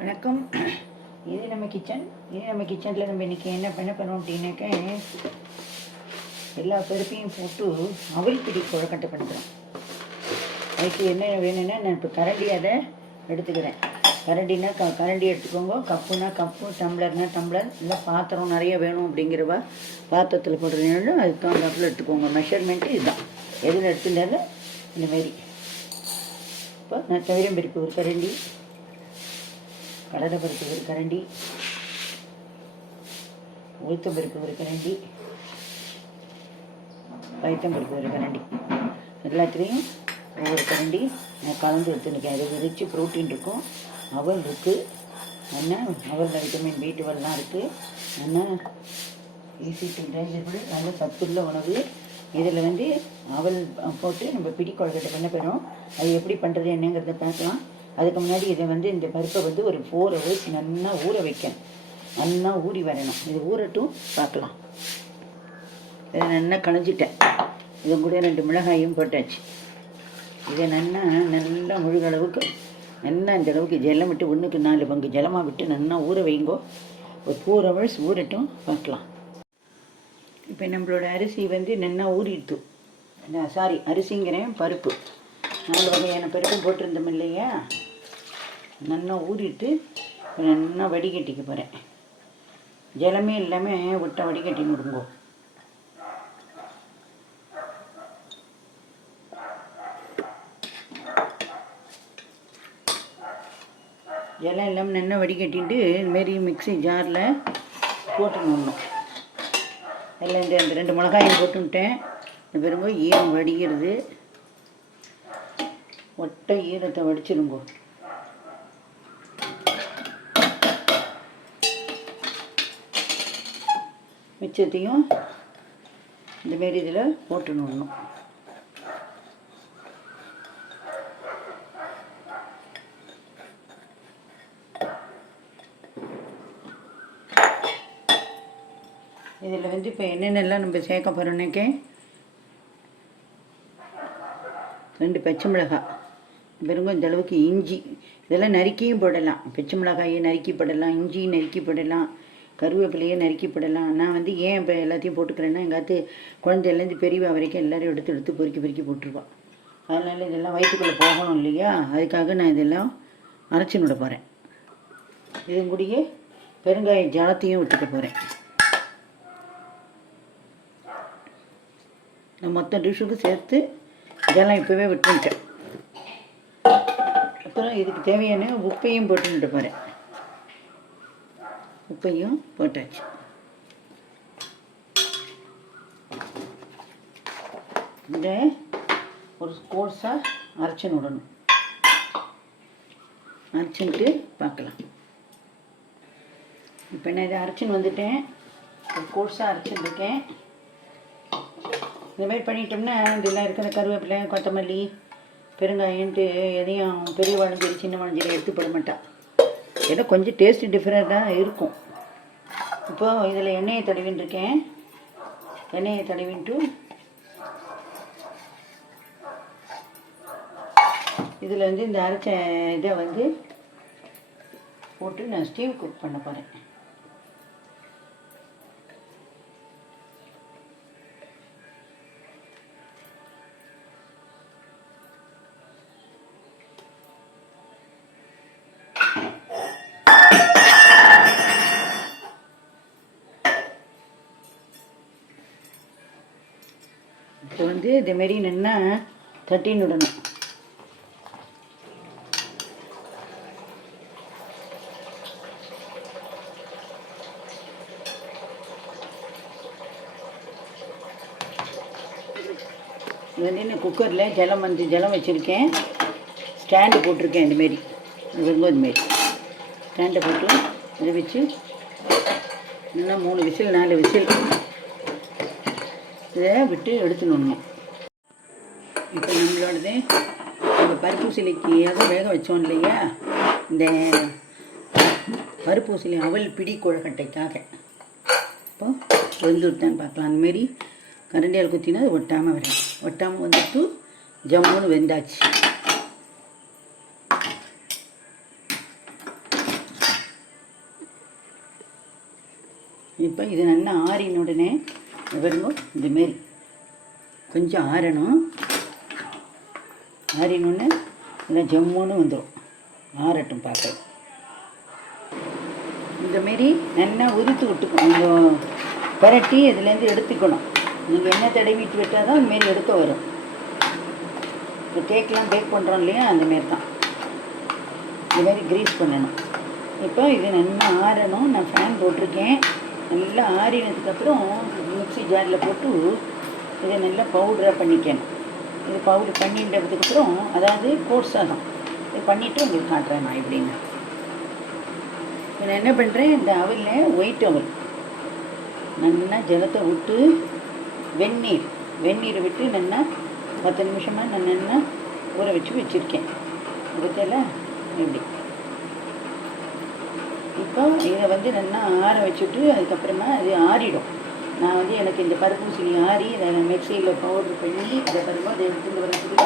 வணக்கம். இது நம்ம கிச்சனில் நம்ம இன்றைக்கி என்ன பண்ண போகிறோம் அப்படின்னாக்க, எல்லா பருப்பையும் போட்டு அவல் பிடி கொழுக்கட்டை பண்ணுறோம். அதுக்கு என்ன வேணும்னா, நான் இப்போ கரண்டி அதை எடுத்துக்கிறேன். கரண்டினா கரண்டி எடுத்துக்கோங்க. கப்புனா கப்பு, டம்ளர்னா டம்ளர். இல்லை பாத்திரம் நிறைய வேணும் அப்படிங்கிறவா பாத்திரத்தில் போடுறதுனால அதுக்கு தகுந்தாப்பில் எடுத்துக்கோங்க. மெஷர்மெண்ட்டு இதுதான். எதில் எடுத்துட்டாலும் இந்தமாரி. இப்போ நான் துவரம் பருப்பு ஒரு கரண்டி, கடலை பருப்பு ஒரு கரண்டி, உளுத்தம் பருப்பு ஒரு கரண்டி, பயத்தம் பருப்பு ஒரு கரண்டி, எல்லாத்துலேயும் ஒவ்வொரு கரண்டி நான் கலந்து எடுத்துருக்கேன். அது விரிச்சு ப்ரோட்டீன் இருக்கும், அவல் இருக்குது, என்ன அவலில் விட்டமின் B12 இருக்குது, என்ன ஈஸி டு டைஜஸ்ட், நல்ல சத்துள்ள உணவு. இதில் அவல் போட்டு நம்ம பிடி கொழுக்கட்டை பண்ண போகிறோம். அது எப்படி பண்ணுறது என்னங்கிறத பார்க்கலாம். அதுக்கு முன்னாடி இதை இந்த பருப்பை ஒரு 4 hours நல்லா ஊற வைக்கணும். நல்லா ஊறி வரணும். இது ஊறட்டும், பார்க்கலாம். இதை நல்லா களைஞ்சிட்டேன். இதை கூட 2 மிளகாயும் போட்டாச்சு. இதை நல்லா முழுகளவுக்கு நல்லா இந்த அளவுக்கு ஜலம் விட்டு 1க்கு 4 பங்கு ஜலமாக விட்டு நல்லா ஊற வைங்கோ. ஒரு 4 hours ஊறட்டும், பார்க்கலாம். இப்போ நம்மளோட அரிசி நல்லா ஊறிடுத்து. சாரி, அரிசிங்கிறேன், பருப்பு 4 வகையான பருப்பும் போட்டிருந்தோம் இல்லையா. நல்லா ஊறிட்டு நல்லா வடிகட்டிக்க போகிறேன். ஜலமே இல்லாமல் விட்ட வடிகட்டி விடுங்கோ. ஜலம் இல்லாமல் நல்லா வடிகட்டிட்டு இதுமாரி மிக்ஸி ஜாரில் போட்டுடணும். அதில் இந்த 2 மிளகாயும் போட்டுவிட்டேன். இந்த பிறகு ஈரம் வடிகிறது. ஒட்டை ஈரத்தை வடிச்சிருங்கோ. மிச்சத்தையும் இந்தமாரி இதில் போட்டுடணும். இதில் இப்போ என்னென்னலாம் நம்ம சேர்க்க போகிறோன்னாக்கே, 2 பச்சை மிளகாய், பிறகு இந்த அளவுக்கு இஞ்சி. இதெல்லாம் நறுக்கியும் போடலாம். பச்சை மிளகாயை நறுக்கி போடலாம், இஞ்சியும் நறுக்கி போடலாம், கருவேப்பிலையை நறுக்கி போடலாம். நான் ஏன் இப்போ எல்லாத்தையும் போட்டுக்கிறேன்னா, எங்காத்து குழந்தையிலேருந்து பெரியவா வரைக்கும் எல்லோரும் எடுத்து பொறுக்கி போட்டுருவாள். அதனால் இதெல்லாம் வயிற்றுக்குள்ளே போகணும் இல்லையா, அதுக்காக நான் இதெல்லாம் அரைச்சி விட போகிறேன். இதன் கூடயே பெருங்காய ஜலத்தையும் விட்டுக்க போகிறேன். நான் மொத்த டிஷ்ஷுக்கு சேர்த்து இதெல்லாம் இப்போவே விட்டுட்டேன். அப்புறம் இதுக்கு தேவையான உப்பையும் போட்டுட்டு போகிறேன். உப்பையும் போட்டாச்சு. இதை ஒரு கோர்ஸாக அரைச்சின்னு விடணும். அரைச்சின்ட்டு பார்க்கலாம். இப்போ நான் இதை அரைச்சின்னு வந்துட்டேன். ஒரு கோர்ஸாக அரைச்சிட்டுருக்கேன். இந்தமாரி பண்ணிட்டோம்னா இதெல்லாம் இருக்கிற கருவேப்பிலை, கொத்தமல்லி, பெருங்காயன்ட்டு எதையும் பெரிய வளைஞ்சரி சின்ன வளைஞ்சரி எடுத்து போட மாட்டான். ஏதோ கொஞ்சம் டேஸ்ட்டு டிஃப்ரெண்ட்டாக இருக்கும். இப்போது இதில் எண்ணெயை தடவின்ட்டுருக்கேன். எண்ணெயை தடவின்ட்டு இதில் இந்த அரைச்ச இதை போட்டு நான் ஸ்டீவ் குக் பண்ண போகிறேன். இப்போ இதுமாரி நல்லா தட்டின்னு விடணும். இது நான் குக்கரில் ஜலம் வச்சுருக்கேன். ஸ்டாண்டு போட்டிருக்கேன். இதுமாரி இதுமாரி ஸ்டாண்டை போட்டு இதை வச்சு இன்னும் 3 விசில் 4 விசில் இதை விட்டு எடுத்துடணும். இப்போ நம்மளோடது நம்ம பருப்பூசிலிக்காக வேக வச்சோம் இல்லையா, இந்த பருப்பூசிலி அவல் பிடி கொழுக்கட்டைக்காக. இப்போ வெந்துட்டான்னு பார்க்கலாம். அந்தமாரி கரண்டியால் குத்தினா அது ஒட்டாமல் வரும். ஒட்டாமல் ஜம்முன்னு வெந்தாச்சு. இப்போ இது நல்லா ஆறின உடனே பாருங்க இதுமாரி கொஞ்சம் ஆறணும். ஆறினோடனே இல்லை ஜம்முன்னு வந்துடும். ஆறட்டும் பார்க்க. இந்தமாரி நல்லா உரித்து விட்டுக்கணும். இந்த பரட்டி இதுலேருந்து எடுத்துக்கணும். நீங்கள் எண்ணெய் தடவிட்டு விட்டால் தான் அதுமாரி எடுக்க வரும். இப்போ கேக்கெலாம் பேக் பண்ணுறோம் இல்லையா, அந்தமாரி தான் இதுமாரி க்ரீஸ் பண்ணணும். இப்போ இது நல்லா ஆறணும். நான் ஃபேன் போட்டிருக்கேன். நல்லா ஆறினதுக்கப்புறம் மிக்ஸி ஜாரில் போட்டு இதை நல்லா பவுடராக பண்ணிக்கணும். இது பவுடர் பண்ணிட்டதுக்கப்புறம் அதாவது கோர்ஸாக தான் இது பண்ணிவிட்டு உங்களுக்கு காட்டுறேன் நான் எப்படின்னு. நான் என்ன பண்ணுறேன், இந்த அவலில் ஒயிட் அவல் நல்லா ஜலத்தை விட்டு வெந்நீரை விட்டு நல்லா 10 நிமிஷமாக நான் நல்லா ஊற வச்சுருக்கேன். இதுக்கெல்ல இப்படி இப்போ இதை நல்லா ஆற வச்சுட்டு அதுக்கப்புறமா அது ஆறிடும். நான் எனக்கு இந்த பருப்பூசணி ஆறி இதை மிக்சியில் பவுடர் பண்ணி அதை பருவம் அதை எடுத்துட்டு வரதுக்கு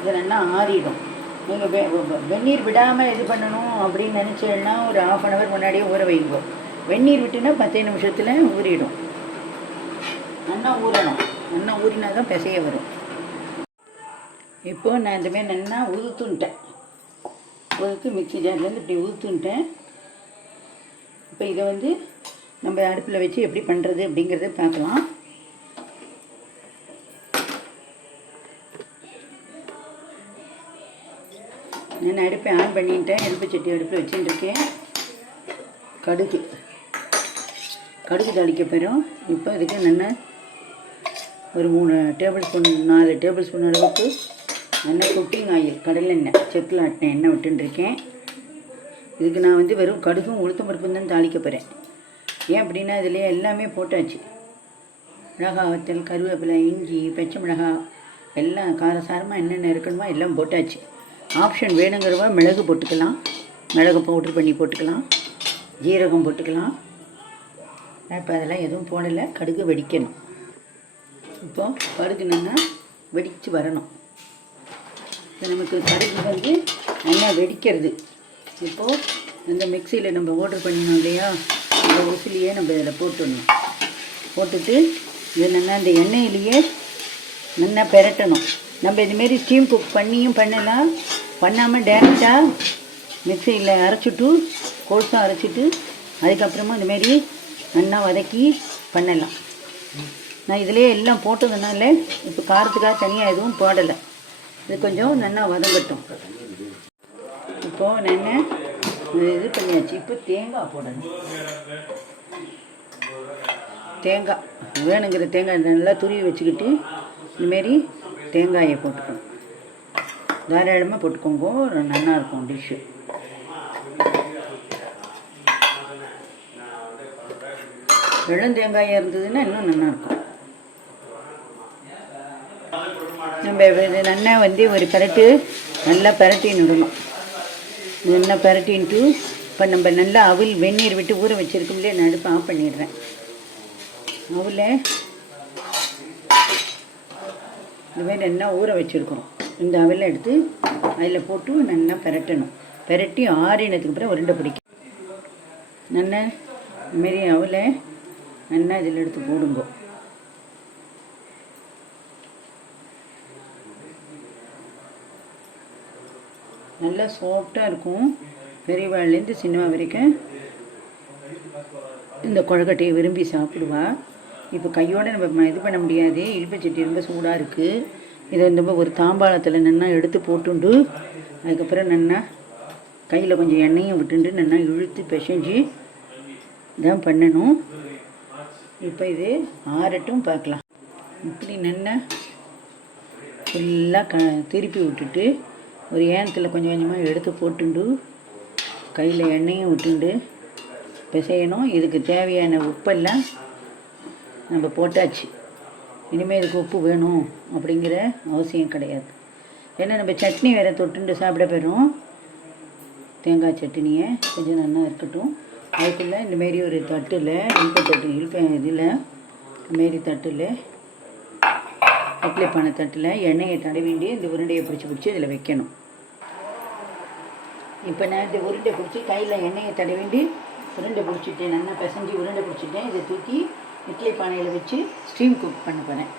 இதை நல்லா ஆறிடும். நீங்கள் வெந்நீர் விடாமல் இது பண்ணணும் அப்படின்னு நினச்சேன்னா ஒரு 1/2 hour முன்னாடியே ஊற வைங்க. வெந்நீர் விட்டுனா 10 நிமிஷத்தில் ஊறிடும். நல்லா ஊறணும். நல்லா ஊறினா தான் பிசைய வரும். இப்போது நான் இந்தமாரி நல்லா உதுத்துன்ட்டேன். மிக்ஸி ஜார்லேருந்து இப்படி உதுத்துன்ட்டேன். இப்போ இதை நம்ம அடுப்பில் வச்சு எப்படி பண்ணுறது அப்படிங்கிறத பார்க்கலாம். நான் அடுப்பை ஆன் பண்ணிட்டேன். எலும்பு சட்டி அடுப்பில் வச்சுட்டுருக்கேன். கடுகு தாளிக்க போகிறோம். இப்போ அதுக்கு நல்லா ஒரு 3 டேபிள் ஸ்பூன் 4 டேபிள் ஸ்பூன் அளவுக்கு நல்லா குக்கிங் ஆயில் கடலெண்ணெய் செக்கில் ஆட்டின எண்ணெய் விட்டுருக்கேன். இதுக்கு நான் வெறும் கடுகும் உளுத்தம் பருப்பும் தான் தாளிக்க போகிறேன். ஏன் அப்படின்னா இதுலேயே எல்லாமே போட்டாச்சு. மிளகாய் வத்தல், கருவேப்பிலை, இஞ்சி, பச்சை மிளகாய் எல்லாம் காரசாரமாக என்னென்ன இருக்கணுமோ எல்லாம் போட்டாச்சு. ஆப்ஷன் வேணுங்கிறவா மிளகு போட்டுக்கலாம், மிளகு பவுட்ரு பண்ணி போட்டுக்கலாம், ஜீரகம் போட்டுக்கலாம். இப்போ அதெல்லாம் எதுவும் போடலை. கடுகு வெடிக்கணும். இப்போது கடுகு நல்லா வெடித்து வரணும். இப்போ நமக்கு கடுகு நல்லா வெடிக்கிறது. இப்போது இந்த மிக்சியில் நம்ம ஆர்டர் பண்ணினோம் இல்லையா, இந்த உசிலியே நம்ம இதில் போட்டுடணும். போட்டுட்டு இது நல்லா இந்த எண்ணெயிலேயே நல்லா பெரட்டணும். நம்ம இதுமாரி ஸ்டீம் குக் பண்ணியும் பண்ணலாம், பண்ணாமல் டேரெக்டாக மிக்சியில் அரைச்சிட்டு கோல்ஸாக அரைச்சிட்டு அதுக்கப்புறமா இந்தமாரி நல்லா வதக்கி பண்ணலாம். நான் இதிலே எல்லாம் போட்டதுனால இப்போ காரத்துக்காக தனியாக எதுவும் போடலை. இது கொஞ்சம் நல்லா வதங்கட்டும். இப்போது நான் இது பண்ணியாச்சு. இப்போ தேங்காய் போடணும். தேங்காய் வேணுங்கிற தேங்காய் நல்லா துருவி வச்சுக்கிட்டு இதுமாரி தேங்காயை போட்டுக்கணும். தாராளமாக போட்டுக்கோங்க, நல்லாயிருக்கும் டிஷ்ஷு. தேங்காயாக இருந்ததுன்னா இன்னும் நல்லாயிருக்கும். நம்ம இது நல்லா ஒரு பரட்டு நல்லா பரட்டின்னுடணும். நல்லா பரட்டின்ட்டு இப்போ நம்ம நல்லா அவல் வெந்நீர் விட்டு ஊற வச்சுருக்கோம் இல்லையா, நான் அடுப்பு ஆஃப் பண்ணிடுறேன். அவலை இதுமாரி நல்லா ஊற வச்சுருக்கோம். இந்த அவலை எடுத்து அதில் போட்டு நல்லா பரட்டணும். பரட்டி ஆறினதுக்கு அப்புறம் உருண்டை பிடிக்கும். நல்லா இதுமாரி அவலை நல்லா இதில் எடுத்து போடுங்க. நல்லா சாஃப்டாக இருக்கும். பெரியவாள்லேருந்து சின்னவா வரைக்கும் இந்த கொழுக்கட்டையை விரும்பி சாப்பிடுவா. இப்போ கையோடு நம்ம இது பண்ண முடியாது, இழுப்பச்சட்டி ரொம்ப சூடாக இருக்குது. இதை ஒரு தாம்பாளத்தில் நல்லா எடுத்து போட்டுண்டு அதுக்கப்புறம் நல்லா கையில் கொஞ்சம் எண்ணெயும் விட்டுண்டு நல்லா இழுத்து பிசைஞ்சு தான் பண்ணணும். இப்போ இது ஆறட்டும் பார்க்கலாம். இப்படி நல்லா ஃபுல்லாக திருப்பி விட்டுட்டு ஒரு ஏனத்தில் கொஞ்சம் கொஞ்சமாக எடுத்து போட்டுண்டு கையில் எண்ணெயும் விட்டுண்டு பிசையணும். இதுக்கு தேவையான உப்பெல்லாம் நம்ம போட்டாச்சு. இனிமேல் இதுக்கு உப்பு வேணும் அப்படிங்கிற அவசியம் கிடையாது. ஏன்னா நம்ம சட்னி வேறு தொட்டுண்டு சாப்பிட போயிடும். தேங்காய் சட்னியை கொஞ்சம் நல்லா இருக்கட்டும். அதுக்குள்ளே இந்தமாரி ஒரு தட்டில் இதில் இந்தமாரி தட்டில் அப்ளை பண்ண தட்டில் எண்ணெயை தடவிண்டி இந்த உருண்டையை பிடிச்சி இதில் வைக்கணும். இப்போ நான் இந்த உருண்டை பிடிச்சி கையில் எண்ணெயை தடவிண்டு உருண்டை பிடிச்சிட்டேன், நல்லா பிசைஞ்சு உருண்டை பிடிச்சிட்டேன். இதை தூக்கி இட்லி பானையில் வச்சு ஸ்டீம் குக் பண்ண போகிறேன்.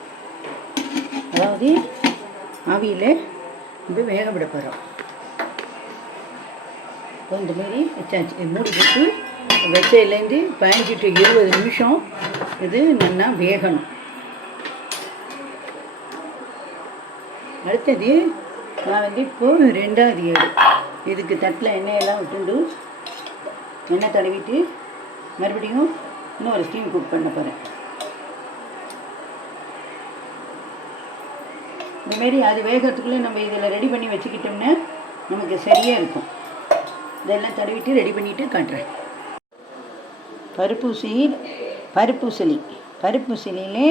அதாவது ஆவியில் இப்போ வேக விட போகிறோம். இப்போ இந்தமாரி வச்சாச்சு. மூடி போட்டு வச்சதுலேருந்து 15 to 20 நிமிஷம் இது நல்லா வேகணும். அடுத்தது நான் வந்து இப்போது 2வது ஏடு இதுக்கு தட்டில் எண்ணெயெல்லாம் விட்டுண்டு எண்ணெய் தடவிட்டு மறுபடியும் இன்னும் ஒரு ஸ்டீம் குக் பண்ண போகிறேன். இந்தமாரி அது வேகிறதுக்குள்ளே நம்ம இதில் ரெடி பண்ணி வச்சுக்கிட்டோம்னா நமக்கு சரியாக இருக்கும். இதெல்லாம் தடவிட்டு ரெடி பண்ணிவிட்டு காட்டுறேன். பருப்பூசலியிலே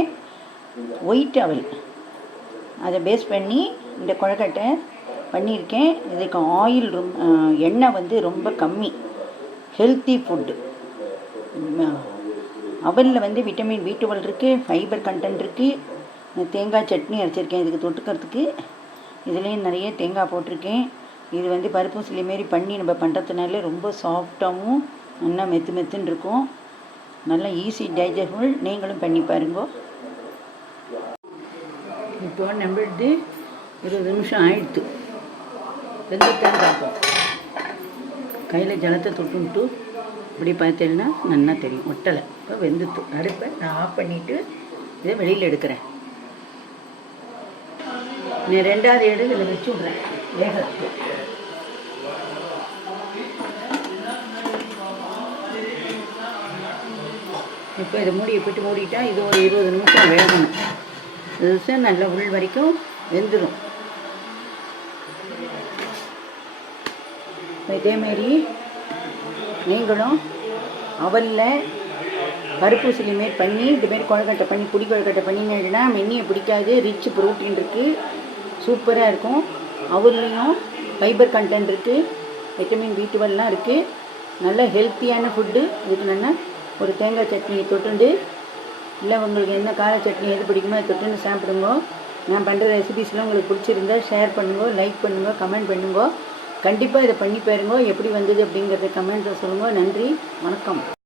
ஒயிட் அவல் அதை பேஸ் பண்ணி இந்த கொழக்கட்டை பண்ணியிருக்கேன். இதுக்கு ஆயில் எண்ணெய் வந்து ரொம்ப கம்மி, ஹெல்த்தி ஃபுட்டு. அவலில் வந்து விட்டமின் B12 இருக்குது, ஃபைபர் கண்டென்ட் இருக்குது. தேங்காய் சட்னி அரைச்சிருக்கேன் இதுக்கு தொட்டுக்கிறதுக்கு. இதுலேயும் நிறைய தேங்காய் போட்டிருக்கேன். இது வந்து பருப்பூசலி மாரி பண்ணி நம்ம பண்ணுறதுனால ரொம்ப சாஃப்டாகவும் நல்லா மெத்துன்னு இருக்கும். நல்லா ஈஸி டைஜஸ்டபுள். நீங்களும் பண்ணி பாருங்க. இப்போ நம்மளுது 20 நிமிஷம் ஆயிடுத்து. வெந்துட்டான்னு பார்ப்போம். கையில் ஜலத்தை தொட்டுன்ட்டு இப்படி பார்த்தேன்னா நல்லா தெரியும், ஒட்டலை. இப்போ வெந்துட்டு அடுப்பை நான் ஆஃப் பண்ணிவிட்டு இதை வெளியில் எடுக்கிறேன். நான் 2வது ஏடு இதில் வச்சு விட்றேன் வேகத்துக்கு. இப்போ இதை மூடிட்டா இது ஒரு 20 நிமிஷம் வேகணும். இது நல்லா உள் வரைக்கும் வெந்துடும். இதேமாரி நீங்களும் அவலில் பருப்பூசலி மாரி பண்ணி இதுமாரி கொழக்கட்டை பண்ணி புடி கொழக்கட்டை பண்ணினா மென்னியை பிடிக்காது. ரிச் ப்ரோட்டீன் இருக்குது, சூப்பராக இருக்கும். அவர்லேயும் ஃபைபர் கண்டென்ட் இருக்குது, விட்டமின் B12 இருக்குது. நல்ல ஹெல்த்தியான ஃபுட்டு. இதுக்கு நல்லா ஒரு தேங்காய் சட்னியை தொட்டுண்டு, இல்லை உங்களுக்கு என்ன கார சட்னி எது பிடிக்குமோ அதை தொட்டுன்னு சாப்பிடுங்க. நான் பண்ணுற ரெசிபீஸ்லாம் உங்களுக்கு பிடிச்சிருந்தா ஷேர் பண்ணுங்க, லைக் பண்ணுங்க, கமெண்ட் பண்ணுங்க. கண்டிப்பாக இதை பண்ணி பாருங்க. எப்படி வந்தது அப்படிங்கிறத கமெண்ட்டில் சொல்லுங்கள். நன்றி, வணக்கம்.